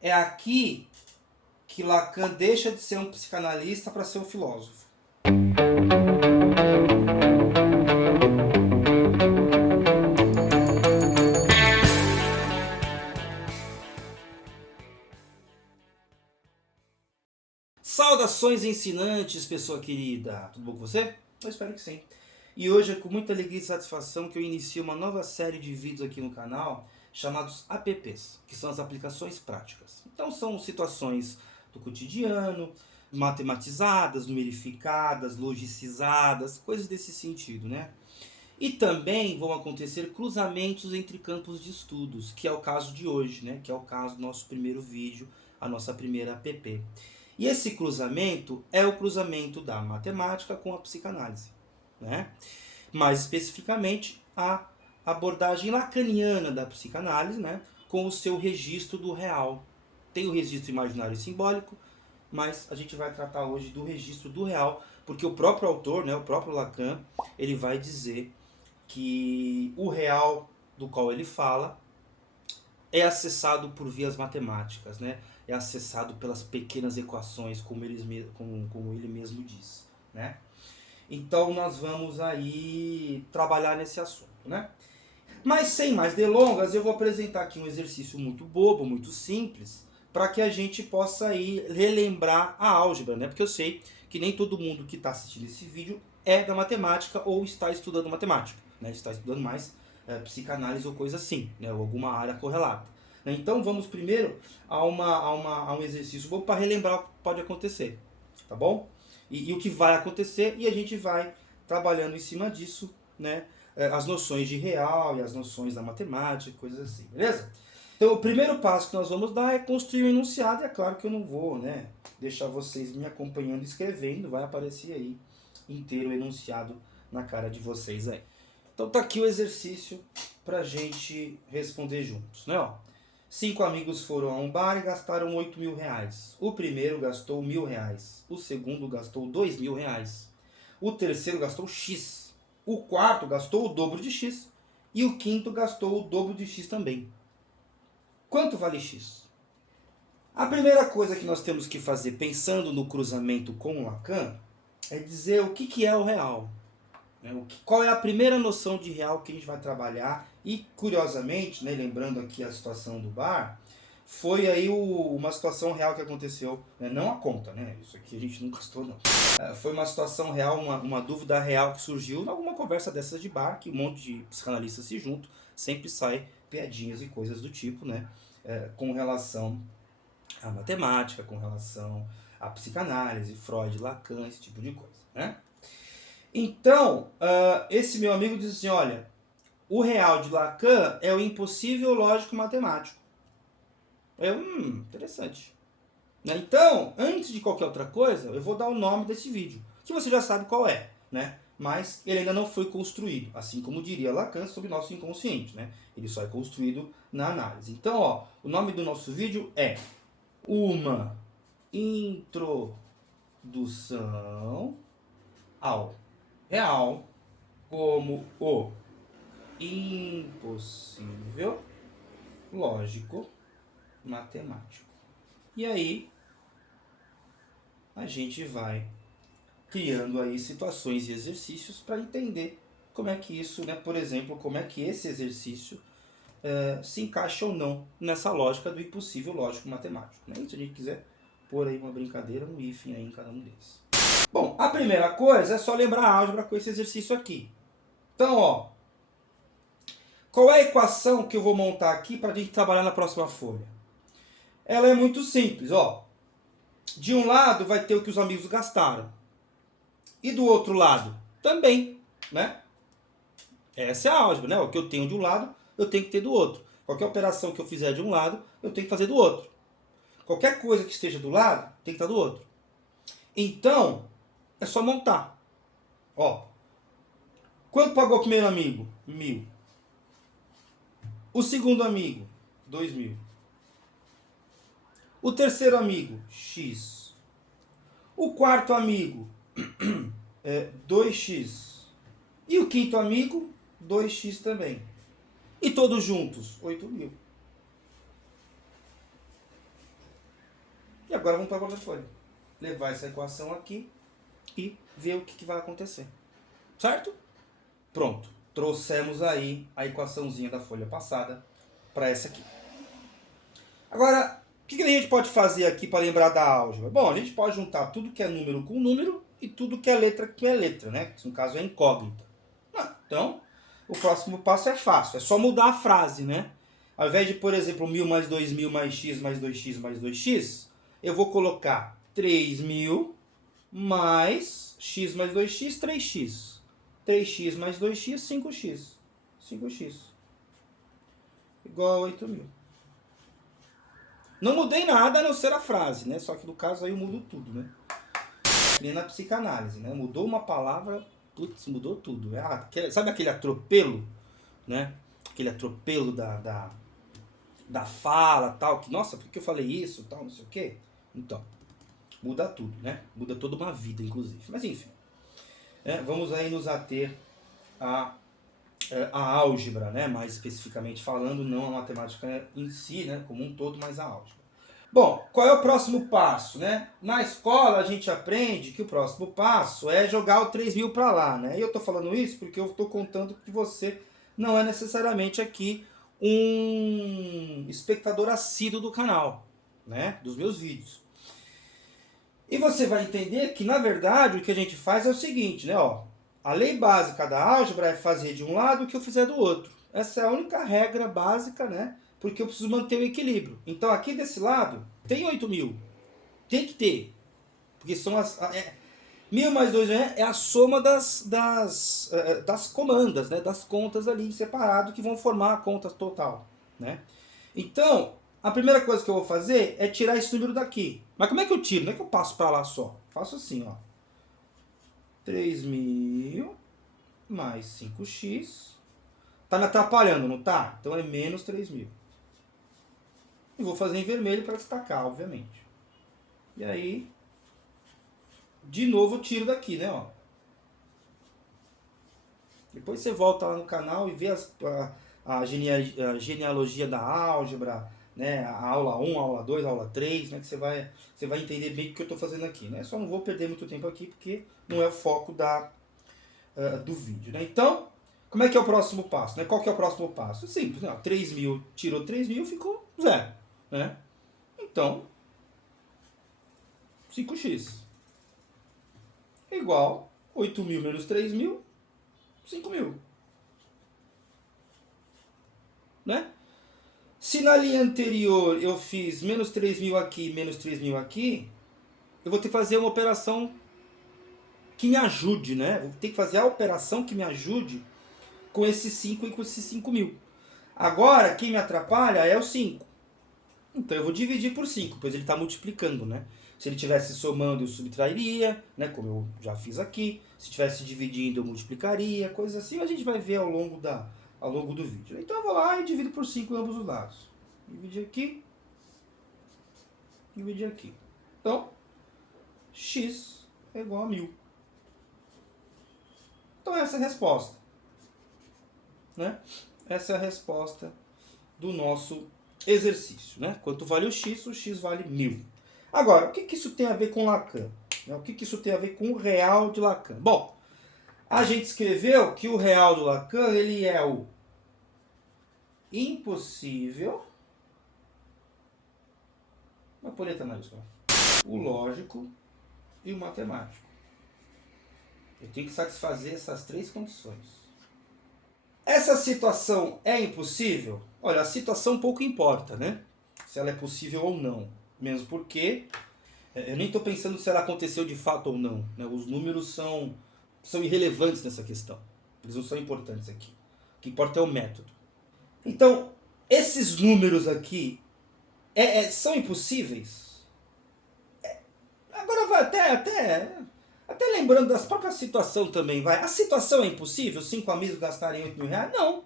É aqui que Lacan deixa de ser um psicanalista para ser um filósofo. Saudações ensinantes, pessoa querida! Tudo bom com você? Eu espero que sim. E hoje é com muita alegria e satisfação que eu inicio uma nova série de vídeos aqui no canal chamados APPs, que são as aplicações práticas. Então são situações do cotidiano, matematizadas, numerificadas, logicizadas, coisas desse sentido, né? E também vão acontecer cruzamentos entre campos de estudos, que é o caso de hoje, né? Que é o caso do nosso primeiro vídeo, a nossa primeira app. E esse cruzamento é o cruzamento da matemática com a psicanálise, né? Mais especificamente, a abordagem lacaniana da psicanálise, né? Com o seu registro do real. Tem o registro imaginário e simbólico, mas a gente vai tratar hoje do registro do real, porque o próprio autor, né, o próprio Lacan, ele vai dizer que o real do qual ele fala é acessado por vias matemáticas, né? É acessado pelas pequenas equações, como ele mesmo diz, né? Então nós vamos aí trabalhar nesse assunto, né? Mas sem mais delongas, eu vou apresentar aqui um exercício muito bobo, muito simples, para que a gente possa aí relembrar a álgebra, né? Porque eu sei que nem todo mundo que está assistindo esse vídeo é da matemática ou está estudando matemática, né? Está estudando mais psicanálise ou coisa assim, né? Ou alguma área correlata. Né? Então vamos primeiro a um exercício bom para relembrar o que pode acontecer, tá bom? E o que vai acontecer, e a gente vai trabalhando em cima disso, né? As noções de real e as noções da matemática, coisas assim, beleza? Então o primeiro passo que nós vamos dar é construir um enunciado, e é claro que eu não vou, né, deixar vocês me acompanhando escrevendo, vai aparecer aí inteiro o enunciado na cara de vocês aí. Então tá aqui o exercício pra gente responder juntos, né, ó. 5 amigos foram a um bar e gastaram 8.000 reais. O primeiro gastou 1.000 reais. O segundo gastou 2.000 reais. O terceiro gastou X. O quarto gastou o dobro de X. E o quinto gastou o dobro de X também. Quanto vale X? A primeira coisa que nós temos que fazer, pensando no cruzamento com o Lacan, é dizer o que é o real. Qual é a primeira noção de real que a gente vai trabalhar? E, curiosamente, né, lembrando aqui a situação do bar, foi aí uma situação real que aconteceu, né? Não a conta, né? Isso aqui a gente nunca gastou, não. Foi uma situação real, uma dúvida real que surgiu em alguma conversa dessas de bar, que um monte de psicanalistas se juntam, sempre sai piadinhas e coisas do tipo, né? Com relação à matemática, com relação à psicanálise, Freud, Lacan, esse tipo de coisa, né? Então, esse meu amigo diz assim, olha, o real de Lacan é o impossível lógico matemático. Interessante. Né? Então, antes de qualquer outra coisa, eu vou dar o nome desse vídeo, que você já sabe qual é, né? Mas ele ainda não foi construído, assim como diria Lacan sobre nosso inconsciente, né? Ele só é construído na análise. Então, ó, o nome do nosso vídeo é Uma Introdução ao Real como o impossível lógico matemático. E aí a gente vai criando aí situações e exercícios para entender como é que isso, né, por exemplo, como é que esse exercício se encaixa ou não nessa lógica do impossível lógico matemático. Né? E se a gente quiser pôr aí uma brincadeira, um hífen aí em cada um deles. Bom, a primeira coisa é só lembrar a álgebra com esse exercício aqui. Então, ó, qual é a equação que eu vou montar aqui para a gente trabalhar na próxima folha? Ela é muito simples, ó. De um lado vai ter o que os amigos gastaram. E do outro lado também, né? Essa é a álgebra, né? O que eu tenho de um lado, eu tenho que ter do outro. Qualquer operação que eu fizer de um lado, eu tenho que fazer do outro. Qualquer coisa que esteja do lado, tem que estar do outro. Então, é só montar. Ó, quanto pagou o primeiro amigo? 1.000. O segundo amigo, 2.000. O terceiro amigo, X. O quarto amigo, 2x. E o quinto amigo, 2x também. E todos juntos, 8.000. agora vamos para a próxima folha. Levar essa equação aqui e ver o que vai acontecer. Certo? Pronto. Trouxemos aí a equaçãozinha da folha passada para essa aqui. Agora, o que a gente pode fazer aqui para lembrar da álgebra? Bom, a gente pode juntar tudo que é número com número e tudo que é letra, né? Que no caso é incógnita. Então, o próximo passo é fácil. É só mudar a frase, né? Ao invés de, por exemplo, 1000 mais 2000 mais x mais 2x mais 2x, eu vou colocar 3000 mais x mais 2x, 3x. 3x mais 2x, 5x. 5x. Igual a 8000. Não mudei nada a não ser a frase, né? Só que no caso aí eu mudo tudo, né? Nem na psicanálise, né? Mudou uma palavra, putz, mudou tudo. Sabe aquele atropelo, né? Aquele atropelo da fala, tal, que, nossa, por que eu falei isso, tal, não sei o quê. Então, muda tudo, né? Muda toda uma vida, inclusive. Mas, enfim, vamos aí nos ater a álgebra, né? Mais especificamente falando, não a matemática em si, né? Como um todo, mas a álgebra. Bom, qual é o próximo passo, né? Na escola a gente aprende que o próximo passo é jogar o 3000 para lá, né? E eu tô falando isso porque eu tô contando que você não é necessariamente aqui um espectador assíduo do canal, né? Dos meus vídeos. E você vai entender que, na verdade, o que a gente faz é o seguinte, né? Ó, a lei básica da álgebra é fazer de um lado o que eu fizer do outro. Essa é a única regra básica, né? Porque eu preciso manter o equilíbrio. Então, aqui desse lado, tem 8000. Tem que ter. Porque são 1000 mais 2 é a soma das comandas, né? Das contas ali separado que vão formar a conta total, né? Então, a primeira coisa que eu vou fazer é tirar esse número daqui. Mas como é que eu tiro? Não é que eu passo para lá só. Faço assim, ó. 3000 mais 5x. Tá me atrapalhando, não tá? Então é menos 3000. E vou fazer em vermelho para destacar, obviamente. E aí, de novo eu tiro daqui, né? Ó. Depois você volta lá no canal e vê a genealogia da álgebra, né? A aula 1, a aula 2, a aula 3, né? Que você vai entender bem o que eu estou fazendo aqui, né? Só não vou perder muito tempo aqui porque não é o foco do vídeo, né? Então, como é que é o próximo passo? Né? Qual que é o próximo passo? Simples, né? 3000 tirou 3000, ficou 0, né? Então, 5x igual 8000 menos 3000, 5000. Né? Se na linha anterior eu fiz menos 3000 aqui, menos 3000 aqui, eu vou ter que fazer uma operação que me ajude, né? Vou ter que fazer a operação que me ajude com esse 5 e com esse 5000. Agora, quem me atrapalha é o 5. Então eu vou dividir por 5, pois ele está multiplicando, né? Se ele estivesse somando, eu subtrairia, né? Como eu já fiz aqui. Se estivesse dividindo, eu multiplicaria, coisas assim. A gente vai ver ao longo do vídeo. Então eu vou lá e divido por 5 em ambos os lados. Dividir aqui. Dividir aqui. Então, x é igual a 1000. Então essa é a resposta. Né? Essa é a resposta do nosso exercício. Né? Quanto vale o x vale 1000. Agora, o que isso tem a ver com Lacan? O que isso tem a ver com o real de Lacan? Bom, a gente escreveu que o real do Lacan ele é o impossível, uma poleta maiúscula, o lógico e o matemático. Eu tenho que satisfazer essas três condições. Essa situação é impossível? Olha, a situação pouco importa, né? Se ela é possível ou não. Mesmo porque eu nem estou pensando se ela aconteceu de fato ou não. Né? Os números são irrelevantes nessa questão. Eles não são importantes aqui. O que importa é o método. Então, esses números aqui são impossíveis? Agora vai até lembrando das próprias situações também. A situação é impossível? 5 amigos gastarem 8 mil reais? Não.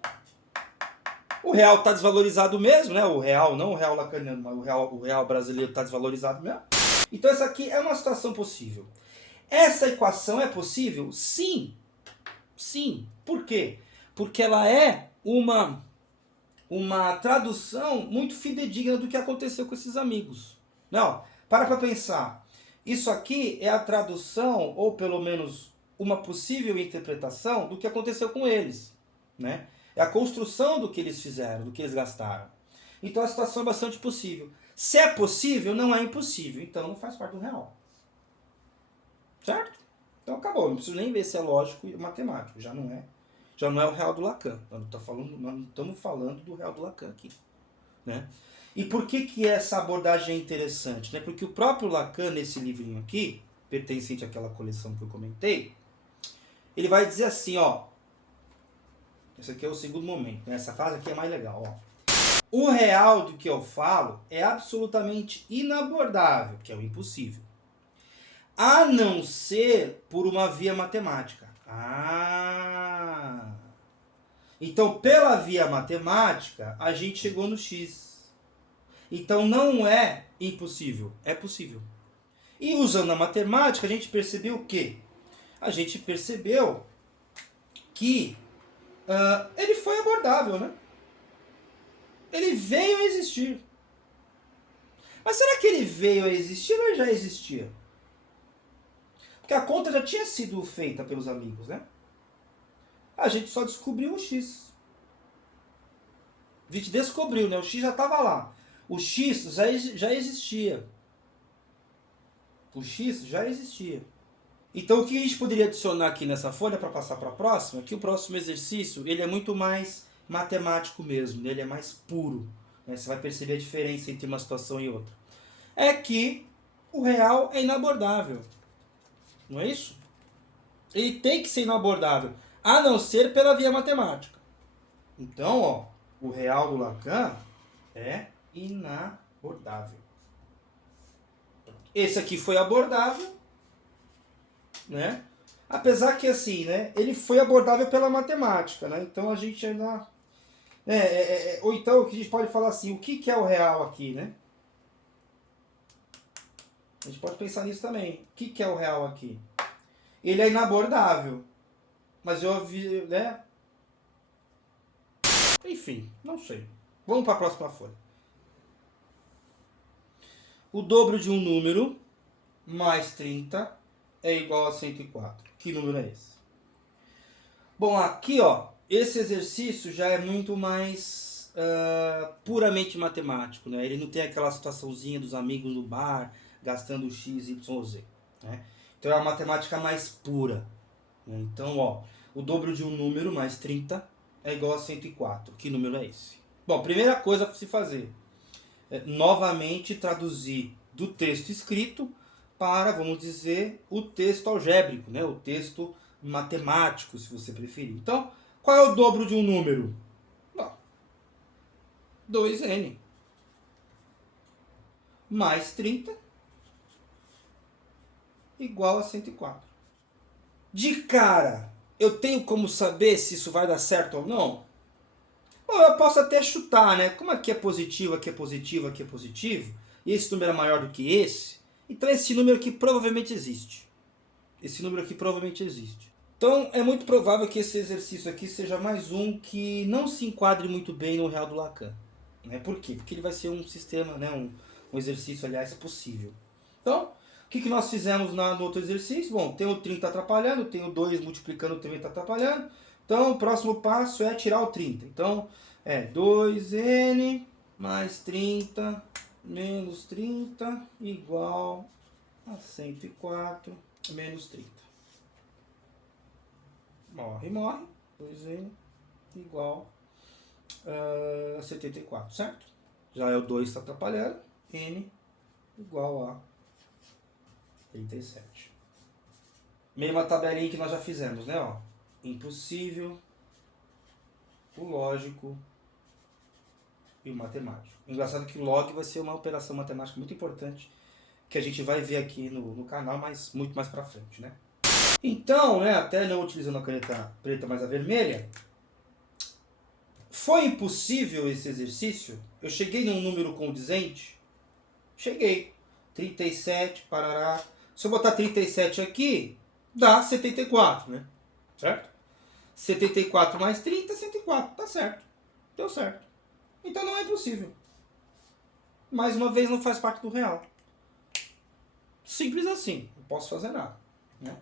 O real está desvalorizado mesmo, né? O real, não o real lacaniano, mas o real brasileiro está desvalorizado mesmo. Então essa aqui é uma situação possível. Essa equação é possível? Sim. Sim. Por quê? Porque ela é uma tradução muito fidedigna do que aconteceu com esses amigos. Não, Para pensar. Isso aqui é a tradução, ou pelo menos uma possível interpretação do que aconteceu com eles, né? É a construção do que eles fizeram, do que eles gastaram. Então a situação é bastante possível. Se é possível, não é impossível. Então não faz parte do real. Certo? Então acabou. Não preciso nem ver se é lógico e matemático. Já não é o real do Lacan. Nós não estamos falando do real do Lacan aqui. Né? E por que essa abordagem é interessante? Né? Porque o próprio Lacan, nesse livrinho aqui, pertencente àquela coleção que eu comentei, ele vai dizer assim, ó. Esse aqui é o segundo momento. Né? Essa fase aqui é mais legal, ó. O real do que eu falo é absolutamente inabordável, que é o impossível. A não ser por uma via matemática. Então, pela via matemática, a gente chegou no X. Então, não é impossível, é possível. E usando a matemática, a gente percebeu o quê? A gente percebeu que ele foi abordável, né? Ele veio a existir. Mas será que ele veio a existir ou ele já existia? Porque a conta já tinha sido feita pelos amigos, né? A gente só descobriu o X. A gente descobriu, né? O X já estava lá. O X já existia. O X já existia. Então o que a gente poderia adicionar aqui nessa folha para passar para a próxima? Que o próximo exercício ele é muito mais matemático mesmo, né? Ele é mais puro. Né? Você vai perceber a diferença entre uma situação e outra. É que o real é inabordável. Não é isso? Ele tem que ser inabordável, a não ser pela via matemática. Então, ó, o real do Lacan é inabordável. Esse aqui foi abordável, né? Apesar que assim, né? Ele foi abordável pela matemática, né? Então a gente ainda... ou então o que a gente pode falar assim, o que é o real aqui, né? A gente pode pensar nisso também. O que é o real aqui? Ele é inabordável. Mas eu vi, né? Enfim, não sei. Vamos para a próxima folha. O dobro de um número mais 30 é igual a 104. Que número é esse? Bom, aqui, ó, esse exercício já é muito mais puramente matemático, né? Ele não tem aquela situaçãozinha dos amigos no bar gastando x, y, z, né? Então é a matemática mais pura. Né? Então, ó, o dobro de um número mais 30 é igual a 104. Que número é esse? Bom, primeira coisa para se fazer é novamente traduzir do texto escrito para, vamos dizer, o texto algébrico, né? O texto matemático, se você preferir. Então, qual é o dobro de um número? Bom, 2n mais 30 igual a 104. De cara, eu tenho como saber se isso vai dar certo ou não? Bom, eu posso até chutar, né? Como aqui é positivo, aqui é positivo, aqui é positivo, e esse número é maior do que esse, então esse número aqui provavelmente existe. Esse número aqui provavelmente existe. Então é muito provável que esse exercício aqui seja mais um que não se enquadre muito bem no real do Lacan. Né? Por quê? Porque ele vai ser um sistema, né? um exercício, aliás, possível. Então, o que nós fizemos no outro exercício? Bom, tem o 30 atrapalhando, tem o 2 multiplicando o 30 atrapalhando. Então, o próximo passo é tirar o 30. Então, é 2n mais 30 menos 30 igual a 104 menos 30. Morre. 2n igual a 74, certo? Já é o 2 está atrapalhando. N igual a 37. Mesma tabelinha que nós já fizemos, né? Ó, impossível, o lógico e o matemático. Engraçado que o log vai ser uma operação matemática muito importante que a gente vai ver aqui no canal, mas muito mais pra frente, né? Então, né, até não utilizando a caneta preta, mas a vermelha, foi impossível esse exercício? Eu cheguei num número condizente? Cheguei. 37, parará. Se eu botar 37 aqui, dá 74, né? Certo? 74 mais 30, 104. Tá certo. Deu certo. Então não é impossível. Mais uma vez, não faz parte do real. Simples assim, não posso fazer nada. Né?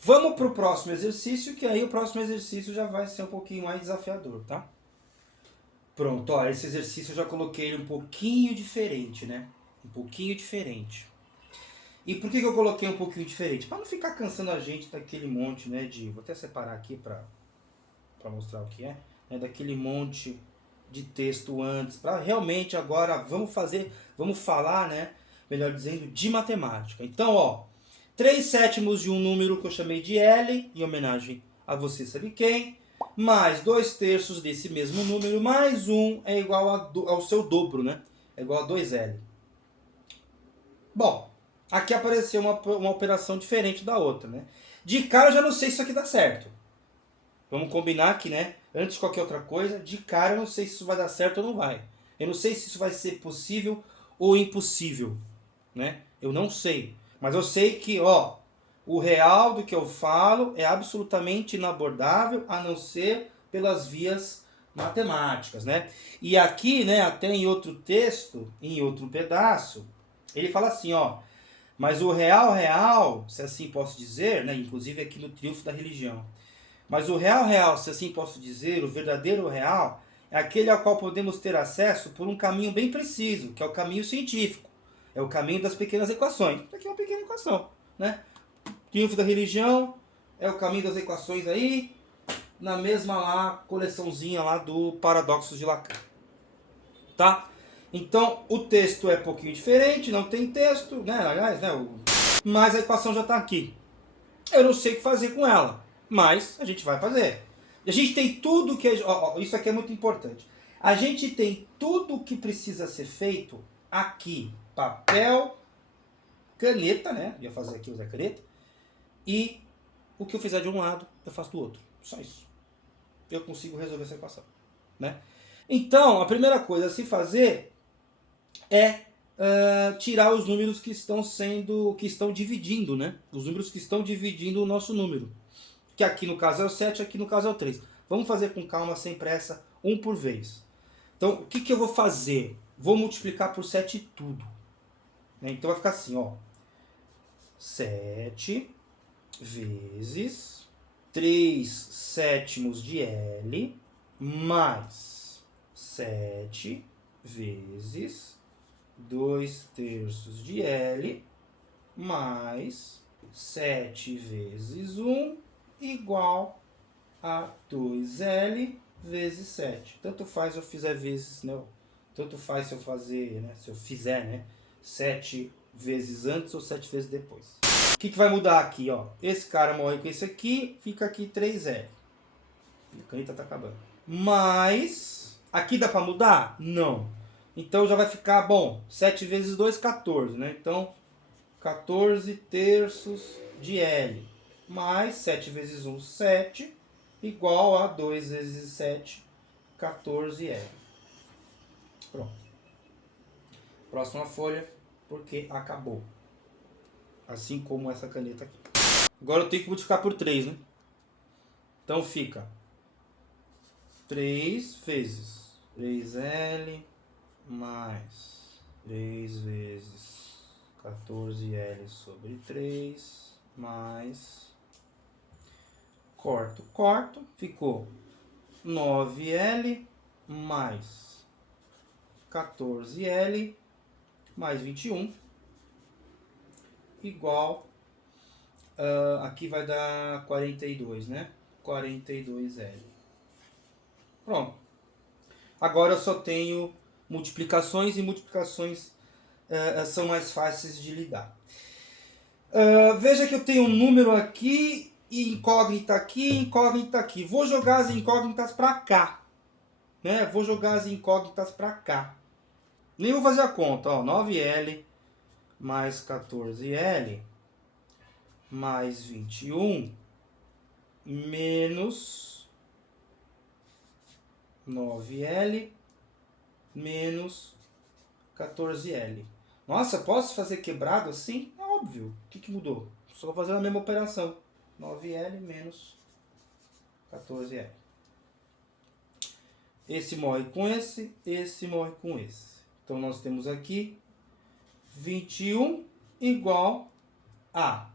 Vamos para o próximo exercício, que aí o próximo exercício já vai ser um pouquinho mais desafiador, tá? Pronto, ó, esse exercício eu já coloquei ele um pouquinho diferente, né? Um pouquinho diferente. E por que eu coloquei um pouquinho diferente? Para não ficar cansando a gente daquele monte, né, de... Vou até separar aqui para mostrar o que é. Né, daquele monte de texto antes. Para realmente agora vamos falar, né, melhor dizendo, de matemática. Então, ó, 3/7 de um número que eu chamei de L, em homenagem a você sabe quem, mais 2/3 desse mesmo número, mais 1 é igual ao seu dobro, né? É igual a 2L. Bom, aqui apareceu uma operação diferente da outra, né? De cara eu já não sei se isso aqui dá certo. Vamos combinar aqui, né? Antes de qualquer outra coisa, de cara eu não sei se isso vai dar certo ou não vai. Eu não sei se isso vai ser possível ou impossível, né? Eu não sei. Mas eu sei que, ó, o real do que eu falo é absolutamente inabordável, a não ser pelas vias matemáticas, né? E aqui, né, até em outro texto, em outro pedaço, ele fala assim, ó, mas o real, se assim posso dizer, né, inclusive aqui no Triunfo da Religião, mas o real, se assim posso dizer, o verdadeiro real, é aquele ao qual podemos ter acesso por um caminho bem preciso, que é o caminho científico. É o caminho das pequenas equações. Isso aqui é uma pequena equação, né? Triunfo da Religião é o caminho das equações aí, na mesma lá, coleçãozinha lá do Paradoxos de Lacan. Tá? Então, o texto é um pouquinho diferente, não tem texto, né? Aliás, né? Mas a equação já está aqui. Eu não sei o que fazer com ela, mas a gente vai fazer. A gente tem tudo que... isso aqui é muito importante. A gente tem tudo que precisa ser feito aqui. Papel, caneta, né? Ia fazer aqui usar caneta. E o que eu fizer de um lado, eu faço do outro. Só isso. Eu consigo resolver essa equação, né? Então, a primeira coisa a se fazer é tirar os números que estão dividindo, né? Os números que estão dividindo o nosso número. Que aqui no caso é o 7, aqui no caso é o 3. Vamos fazer com calma, sem pressa, um por vez. Então, o que eu vou fazer? Vou multiplicar por 7 tudo. Né? Então vai ficar assim, ó. 7 vezes 3/7 de L mais 7 vezes 2/3 de L mais 7 vezes 1 igual a 2L vezes 7. Tanto faz se eu fizer vezes, não. Tanto faz se eu fazer, né? Se eu fizer, né? 7 vezes antes ou 7 vezes depois. O que vai mudar aqui, ó? Esse cara morre com esse aqui, fica aqui 3L. A caneta tá acabando. Mas, aqui dá para mudar? Não. Então já vai ficar, bom, 7 vezes 2, 14, né? Então, 14/3 de L. Mais 7 vezes 1, 7. Igual a 2 vezes 7, 14L. Pronto. Próxima folha, porque acabou. Assim como essa caneta aqui. Agora eu tenho que multiplicar por 3, né? Então fica 3 vezes 3L mais 3 vezes 14L sobre 3 mais... Corto, ficou 9L mais 14L mais 21 igual, aqui vai dar 42, né? 42L. Pronto. Agora eu só tenho multiplicações e multiplicações são mais fáceis de lidar. Veja que eu tenho um número aqui e incógnita aqui. Vou jogar as incógnitas para cá. Né? Vou jogar as incógnitas para cá. Nem vou fazer a conta. Ó, 9L mais 14L mais 21 menos 9L menos 14L. Nossa, posso fazer quebrado assim? É óbvio. O que mudou? Só vou fazer a mesma operação. 9L menos 14L. Esse morre com esse morre com esse. Então nós temos aqui 21 igual A.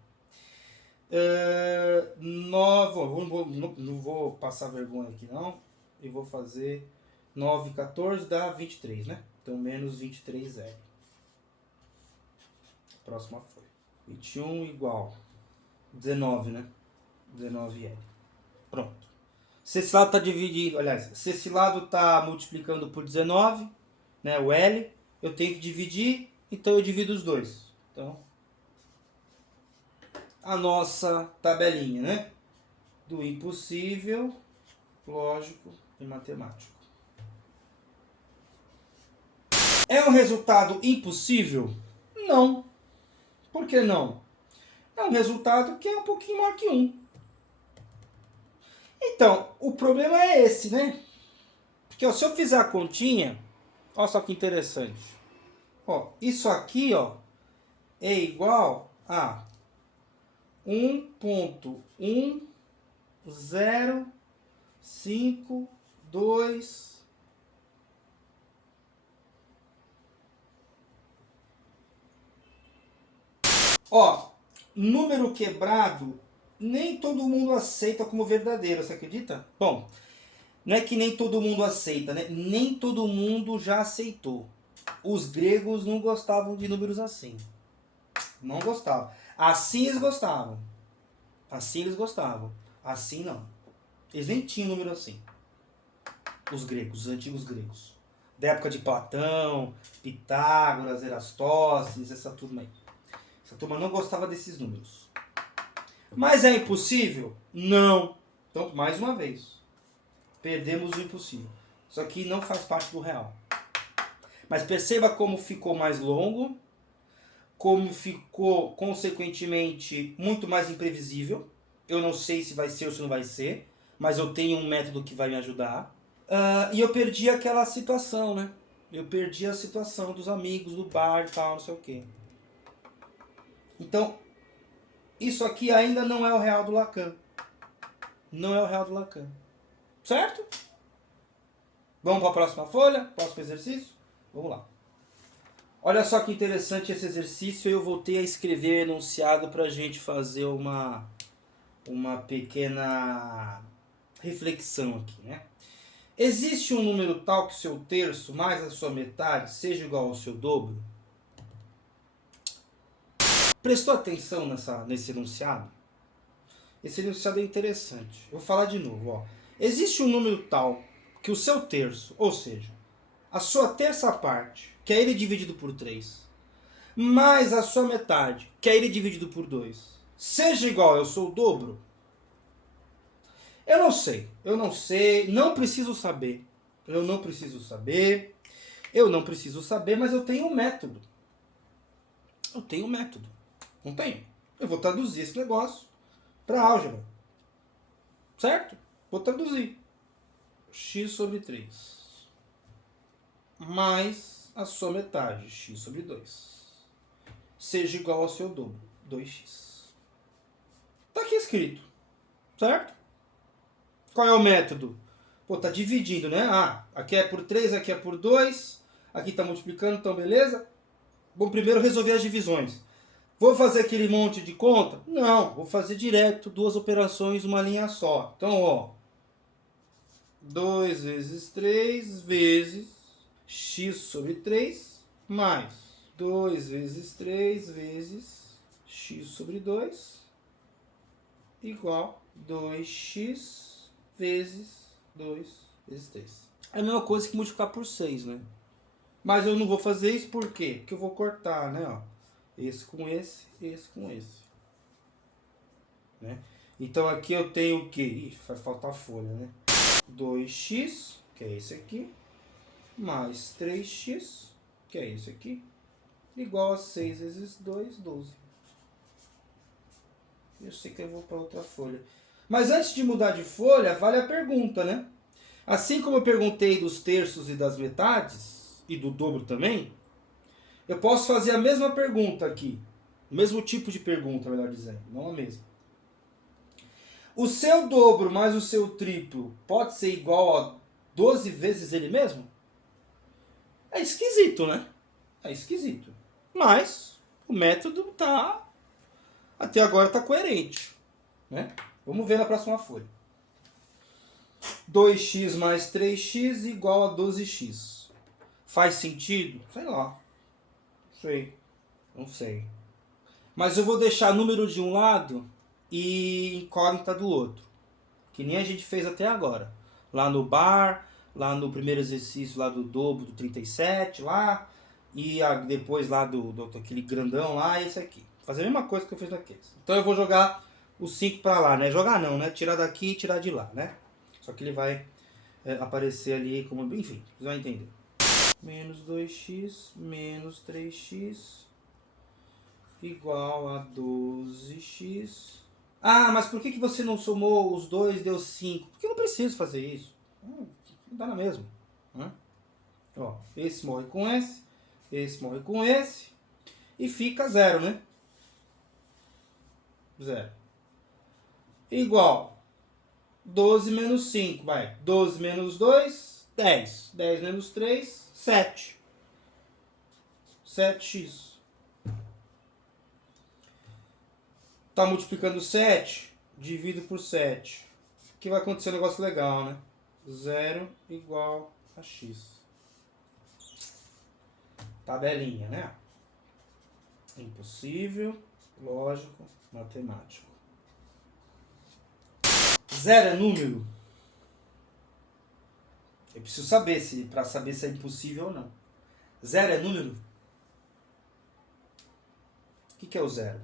9, não vou passar vergonha aqui não. Eu vou fazer 9, 14 dá 23, né? Então menos 23L. Próxima folha. 21 igual 19, né? 19L. Pronto. Se esse lado está dividindo, aliás, se esse lado está multiplicando por 19, né, o L, eu tenho que dividir, então eu divido os dois. Então, a nossa tabelinha, né? Do impossível, lógico e matemático. É um resultado impossível? Não. Por que não? É um resultado que é um pouquinho maior que 1. Então, o problema é esse, né? Porque ó, se eu fizer a continha, olha só que interessante. Ó, isso aqui ó, é igual a 1.1052. Ó, número quebrado nem todo mundo aceita como verdadeiro, você acredita? Bom, não é que nem todo mundo aceita, né? Nem todo mundo já aceitou. Os gregos não gostavam de números assim. Não gostavam. Assim eles gostavam. Assim eles gostavam. Assim não. Eles nem tinham número assim. Os gregos, os antigos gregos. Da época de Platão, Pitágoras, Erastóstenes, essa turma aí. Essa turma não gostava desses números. Mas é impossível? Não. Então, mais uma vez, perdemos o impossível. Isso aqui não faz parte do real. Mas perceba como ficou mais longo, como ficou, consequentemente, muito mais imprevisível. Eu não sei se vai ser ou se não vai ser, mas eu tenho um método que vai me ajudar. E eu perdi aquela situação, né? Eu perdi a situação dos amigos, do bar e tal, não sei o quê. Então, isso aqui ainda não é o real do Lacan. Não é o real do Lacan. Certo? Vamos para a próxima folha? Próximo exercício? Vamos lá. Olha só que interessante esse exercício. Eu voltei a escrever enunciado para a gente fazer uma pequena reflexão aqui, né? Existe um número tal que o seu terço mais a sua metade seja igual ao seu dobro? Prestou atenção nesse enunciado? Esse enunciado é interessante. Eu vou falar de novo. Ó. Existe um número tal que o seu terço, ou seja, a sua terça parte, que é ele dividido por 3, mais a sua metade, que é ele dividido por 2, seja igual ao seu dobro? Eu não sei, não preciso saber. Eu não preciso saber, mas eu tenho um método. Eu tenho um método. Não tenho? Eu vou traduzir esse negócio para álgebra. Certo? Vou traduzir. X sobre 3 mais a sua metade, x sobre 2, seja igual ao seu dobro, 2x. Está aqui escrito. Certo? Qual é o método? Pô, tá dividindo, né? Aqui é por 3, aqui é por 2. Aqui tá multiplicando, então beleza? Vamos primeiro resolver as divisões. Vou fazer aquele monte de conta? Não, vou fazer direto, 2 operações, uma linha só. Então, ó, 2 vezes 3 vezes x sobre 3 mais 2 vezes 3 vezes x sobre 2 igual 2x vezes 2 vezes 3. É a mesma coisa que multiplicar por 6, né? Mas eu não vou fazer isso por quê? Porque eu vou cortar, né? Ó, esse com esse com esse. Né? Então aqui eu tenho o quê? Ih, vai faltar folha, né? 2x, que é esse aqui, mais 3x, que é esse aqui, igual a 6 vezes 2, 12. Eu sei que eu vou para outra folha. Mas antes de mudar de folha, vale a pergunta, né? Assim como eu perguntei dos terços e das metades, e do dobro também, eu posso fazer a mesma pergunta aqui. O mesmo tipo de pergunta, melhor dizendo, não a mesma. O seu dobro mais o seu triplo pode ser igual a 12 vezes ele mesmo? É esquisito, né? É esquisito. Mas o método tá Até agora está coerente, né? Vamos ver na próxima folha. 2x mais 3x igual a 12x. Faz sentido? Sei lá. Não sei. Mas eu vou deixar número de um lado e incógnita do outro. Que nem a gente fez até agora. Lá no bar, lá no primeiro exercício lá do dobro do 37, lá. E depois lá do aquele grandão lá, e esse aqui. Fazer a mesma coisa que eu fiz naqueles. Então eu vou jogar os 5 para lá, né? Jogar não, né? Tirar daqui e tirar de lá, né? Só que ele vai aparecer ali como... Enfim, vocês vão entender. Menos 2x menos 3x igual a 12x. Ah, mas por que você não somou os dois e deu 5? Porque eu não preciso fazer isso. Não dá na mesma. Ó, esse morre com esse morre com esse. E fica 0, né? 0. Igual 12 menos 5, vai. 12 menos 2, 10. 10 menos 3, 7. 7x. Tá multiplicando 7, divido por 7. Que vai acontecer um negócio legal, né? 0 igual a x. Tabelinha, né? Impossível, lógico, matemático. 0 é número? Eu preciso saber para saber se é impossível ou não. 0 é número? O que é o 0?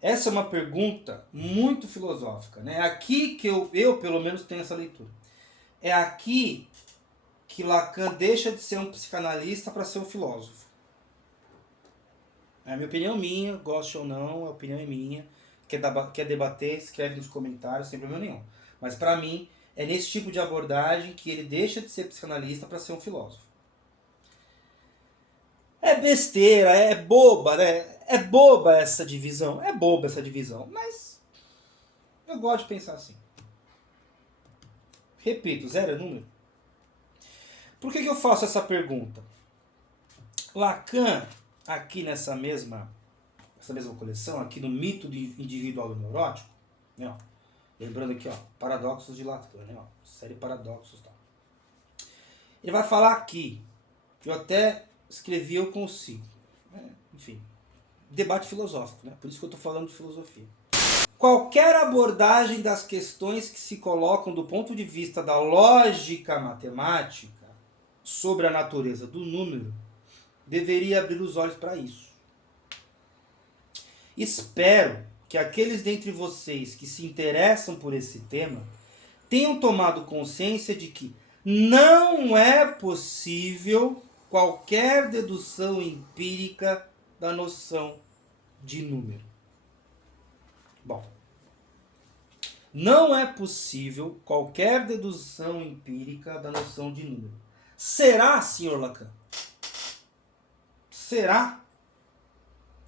Essa é uma pergunta muito filosófica, né? É aqui que eu pelo menos tenho essa leitura. É aqui que Lacan deixa de ser um psicanalista para ser um filósofo. É a minha opinião minha, goste ou não, a opinião é minha. Quer debater, escreve nos comentários, sem problema nenhum. Mas para mim, é nesse tipo de abordagem que ele deixa de ser psicanalista para ser um filósofo. É besteira, é boba, né? É boba essa divisão. É boba essa divisão, mas eu gosto de pensar assim. Repito, 0 é número. Por que eu faço essa pergunta? Lacan, aqui nessa mesma coleção, aqui no Mito Individual do Neurótico, né, ó, lembrando aqui, ó, Paradoxos de Lacan, né, ó, série Paradoxos, tá? Ele vai falar aqui, que eu até escrevi, eu consigo, né? Enfim, debate filosófico, né? Por isso que eu estou falando de filosofia. Qualquer abordagem das questões que se colocam do ponto de vista da lógica matemática sobre a natureza do número deveria abrir os olhos para isso. Espero que aqueles dentre vocês que se interessam por esse tema tenham tomado consciência de que não é possível qualquer dedução empírica da noção de número. Bom, não é possível qualquer dedução empírica da noção de número. Será, senhor Lacan? Será?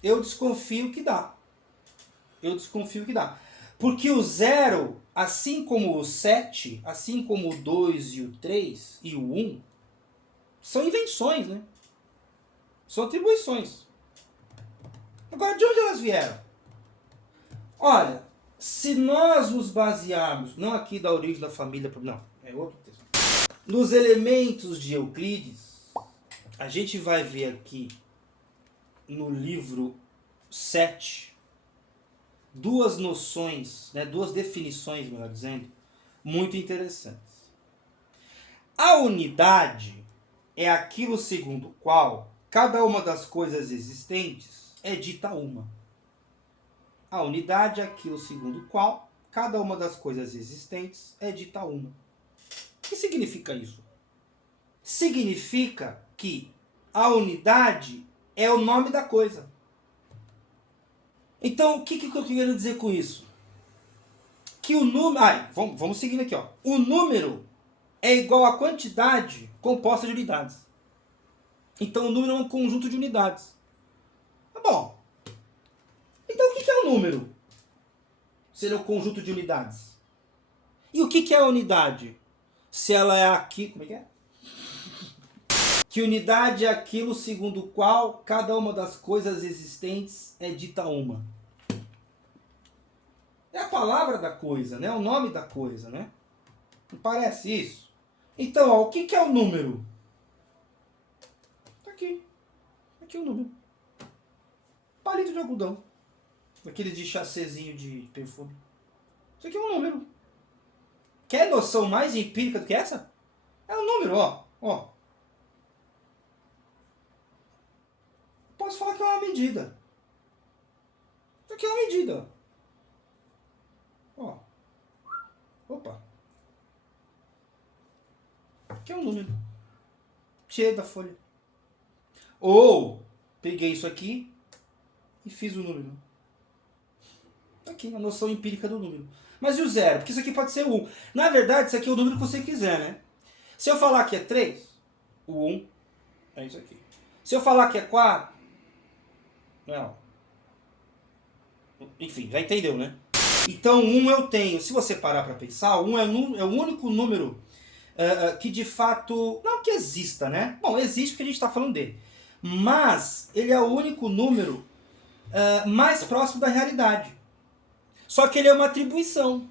Eu desconfio que dá. Porque o 0, assim como o 7, assim como o 2 e o 3 e o 1, são invenções, né? São atribuições. Agora, de onde elas vieram? Olha, se nós nos basearmos, não aqui da origem da família, não, é outro texto. Nos elementos de Euclides, a gente vai ver aqui no livro 7, duas noções, né, duas definições, melhor dizendo, muito interessantes. A unidade é aquilo segundo o qual cada uma das coisas existentes é dita uma. A unidade é aquilo segundo o qual cada uma das coisas existentes é dita uma. O que significa isso? Significa que a unidade é o nome da coisa. Então, o que eu quero dizer com isso? Que o número... vamos seguindo aqui, ó. O número é igual à quantidade composta de unidades. Então, o número é um conjunto de unidades. Tá bom. Então, o que é o número? Se ele é um conjunto de unidades. E o que é a unidade? Se ela é aqui... Como é que é? Que unidade é aquilo segundo o qual cada uma das coisas existentes é dita uma. É a palavra da coisa, né? O nome da coisa, né? Não parece isso? Então, ó, o que é o número? Tá aqui. Aqui é o número. Palito de algodão. Aquele de chacezinho de perfume. Isso aqui é um número. Quer noção mais empírica do que essa? É um número, ó. Ó. Posso falar que é uma medida. Isso aqui é uma medida. Ó. Opa. Aqui é um número. Tirei da folha. Ou peguei isso aqui e fiz o número. Tá aqui, a noção empírica do número. Mas e o zero? Porque isso aqui pode ser 1. Na verdade, isso aqui é o número que você quiser, né? Se eu falar que é 3, o 1 é isso aqui. Se eu falar que é 4, não. Enfim, já entendeu, né? Então, 1 eu tenho. Se você parar para pensar, 1 é o único número que de fato... Não que exista, né? Bom, existe porque a gente está falando dele. Mas ele é o único número mais próximo da realidade. Só que ele é uma atribuição.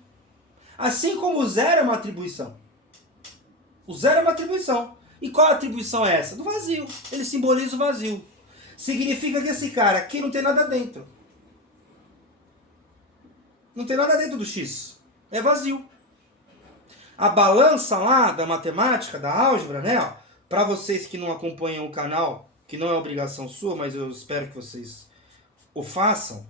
Assim como o zero é uma atribuição. O zero é uma atribuição. E qual atribuição é essa? Do vazio. Ele simboliza o vazio. Significa que esse cara aqui não tem nada dentro. Não tem nada dentro do X. É vazio. A balança lá da matemática, da álgebra, né? Para vocês que não acompanham o canal, que não é obrigação sua, mas eu espero que vocês o façam.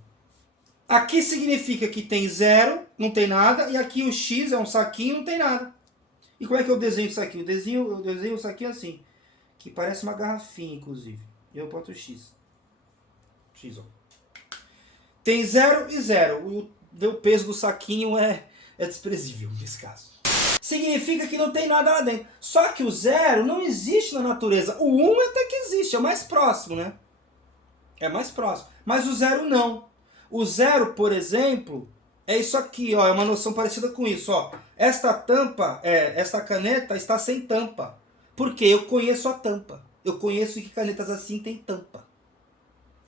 Aqui significa que tem zero, não tem nada, e aqui o X é um saquinho, não tem nada. E como é que eu desenho isso aqui? Eu desenho isso aqui assim, que parece uma garrafinha, inclusive. E eu boto o X. X, ó. Tem zero e zero. O peso do saquinho é desprezível nesse caso. Significa que não tem nada lá dentro. Só que o zero não existe na natureza. O 1 até que existe, é o mais próximo, né? É mais próximo. Mas o zero não. O zero, por exemplo, é isso aqui, ó, é uma noção parecida com isso, ó. Esta tampa, esta caneta está sem tampa. Por quê? Eu conheço a tampa. Eu conheço que canetas assim tem tampa.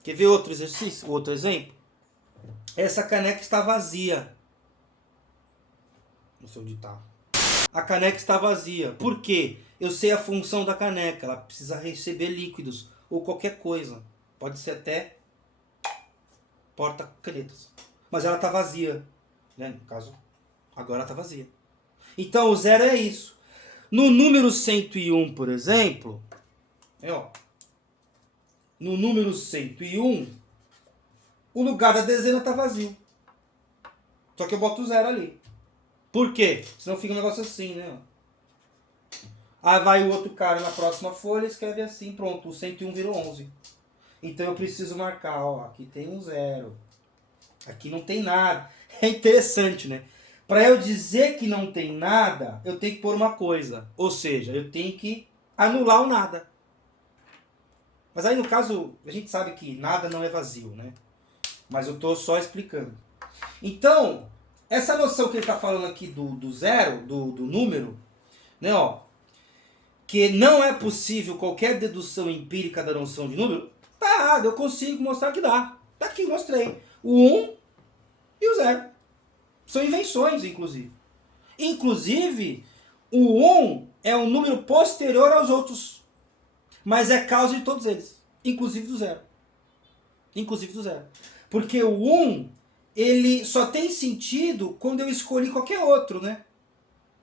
Quer ver outro exercício, outro exemplo? Essa caneca está vazia. Não sei onde está. A caneca está vazia. Por quê? Eu sei a função da caneca. Ela precisa receber líquidos ou qualquer coisa. Pode ser até porta-canetas. Mas ela está vazia. Né? No caso, agora está vazia. Então o zero é isso. No número 101, por exemplo, no número 101, o lugar da dezena está vazio. Só que eu boto o zero ali. Por quê? Senão fica um negócio assim, né? Aí vai o outro cara na próxima folha e escreve assim, pronto, o 101 virou 11. Então eu preciso marcar, ó, aqui tem um zero. Aqui não tem nada. É interessante, né? Para eu dizer que não tem nada, eu tenho que pôr uma coisa. Ou seja, eu tenho que anular o nada. Mas aí no caso, a gente sabe que nada não é vazio, né? Mas eu estou só explicando. Então, essa noção que ele está falando aqui do zero, do número, né, ó, que não é possível qualquer dedução empírica da noção de número, tá errado, eu consigo mostrar que dá. Tá aqui, mostrei. O 1 e o 0. São invenções, inclusive. Inclusive, o 1 é um número posterior aos outros, mas é causa de todos eles, inclusive do 0. Inclusive do 0. Porque o 1, ele só tem sentido quando eu escolhi qualquer outro, né?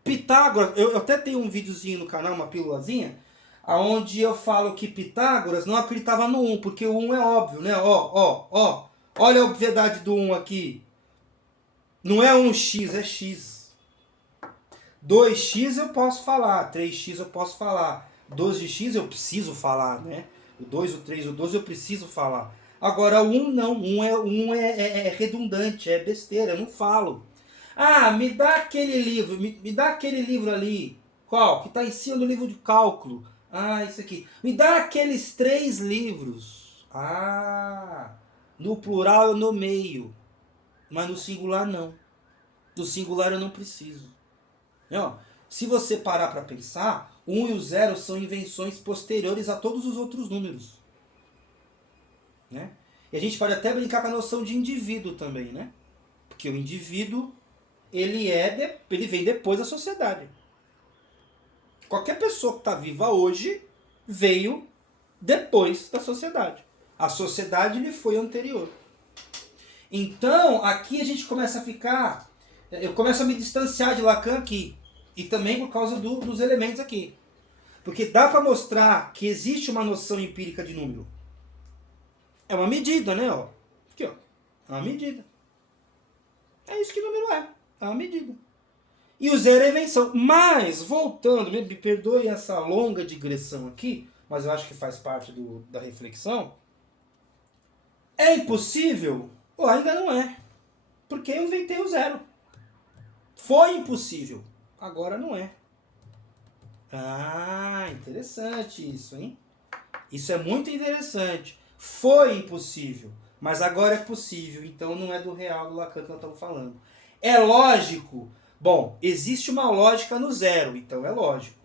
Pitágoras, eu até tenho um videozinho no canal, uma pílulazinha, onde eu falo que Pitágoras não acreditava no 1, porque o 1 é óbvio, né? Ó. Olha a obviedade do 1 aqui. Não é 1x, é x. 2x eu posso falar, 3x eu posso falar. 12x eu preciso falar, né? O 2, o 3, o 12 eu preciso falar. Agora o 1 não, 1 é redundante, é besteira, eu não falo. Ah, me dá aquele livro, me dá aquele livro ali. Qual? Que está em cima do livro de cálculo. Ah, isso aqui. Me dá aqueles 3 livros. Ah, no plural eu nomeio, mas no singular não. Do singular eu não preciso. Não. Se você parar para pensar, o 1 e o 0 são invenções posteriores a todos os outros números. Né? E a gente pode até brincar com a noção de indivíduo também, né? Porque o indivíduo, ele vem depois da sociedade. Qualquer pessoa que está viva hoje veio depois da sociedade. A sociedade lhe foi anterior. Então, aqui a gente começa a ficar... Eu começo a me distanciar de Lacan aqui. E também por causa dos elementos aqui. Porque dá para mostrar que existe uma noção empírica de número. É uma medida, né? Ó. Aqui, ó. É uma medida. É isso que número é. É uma medida. E o 0 é a invenção. Mas, voltando, me perdoe essa longa digressão aqui, mas eu acho que faz parte da reflexão. É impossível? Ou ainda não é. Porque eu inventei o 0. Foi impossível. Agora não é. Ah, interessante isso, hein? Isso é muito interessante. Foi impossível, mas agora é possível. Então não é do real do Lacan que nós estamos falando. É lógico. Bom, existe uma lógica no 0, então é lógico.